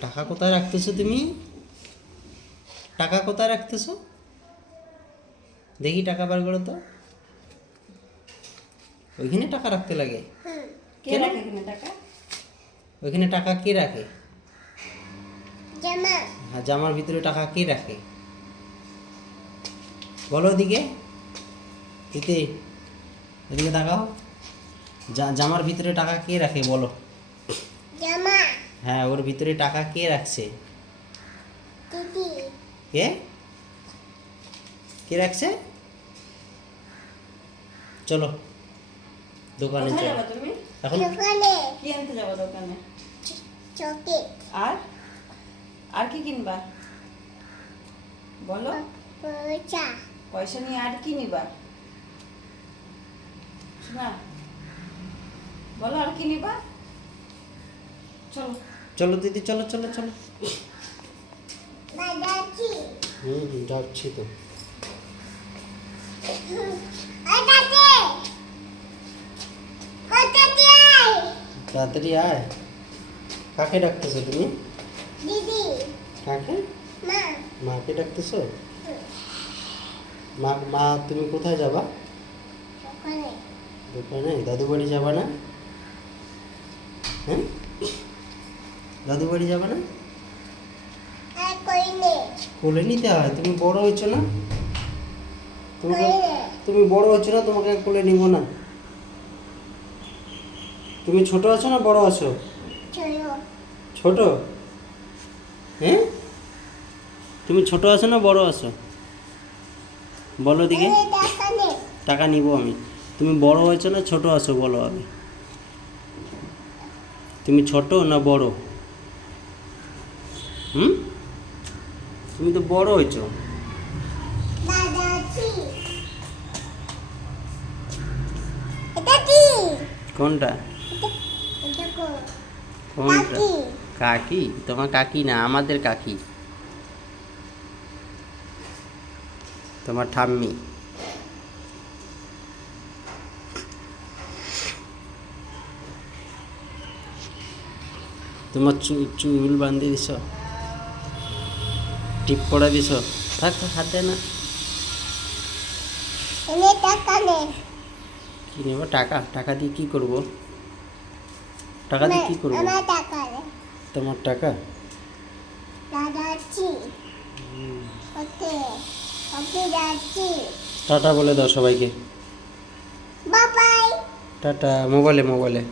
টাকা কোথায় রাখতেছো তুমি? টাকা কোথায় রাখতেছো? দেখি টাকা বার করো তো। ওইখানে টাকা রাখতে লাগে। কেন? ওইখানে টাকা? কে রাখে? হ্যাঁ জামার ভিতরে টাকা কে রাখে? বলো ওদিকে। দিতে এদিকে তাকাও। জামার ভিতরে টাকা কে রাখে বলো। হ্যাঁ ওর ভিতরে টাকা কে রাখছে? কে? কে রাখছে? চলো দোকানে চলো। এখন কি আনতে যাব দোকানে? চকেট আর? আর কি কিনবা? বলো। পয়সা। পয়সা নিয়ে আর কি নিবা? শোনা। বলো আর কি নিবা? চলো। চলো দিদি চলো চলো চলো। হুম হুম, যাচ্ছি তো। তাড়াতাড়ি আয়। কাকে ডাকতেছো তুমি? দিদি কাকে? মা মাকে ডাকতেছো? মা মা তুমি কোথায় যাবা? দোকানে। দোকানে? দাদু বাড়ি যাবা না? হ্যাঁ? দাদু বাড়ি যাবা না? কোলে নিতে হয়? তুমি বড় হয়েছো না? তোমাকে তুমি বড় হচ্ছ না তোমাকে কোলে নিব না। তুমি ছোট আছো না বড় আছো? ছোট। হ্যাঁ? তুমি ছোট আছো না বড় আছো? বলো দিকে। টাকা নিব আমি। তুমি বড় হয়েছো না ছোট আছো বলো আমি তুমি ছোট না বড়? হুম? তুমি তো বড় হয়েছো। কোনটা? কোনটা? কাকি। কাকি? তোমার কাকি না আমাদের কাকি। তোমার ঠাম্মি। তোমার চু- চুল বান্ধি দিছ? টিপ পড়া দিছ থাক থাক হাত দেয় না। এনে দোকানে কি নেব? টাকা। টাকা দিয়ে কি করব? টাকা দিয়ে কি করব? আমার দোকানে তোমার টাকা? দাদাচি ওকে। ওকে যাচ্ছি। টাটা বলে দাও সবাইকে। বাবাই। টাটা। মোবাইলে মোবাইলে।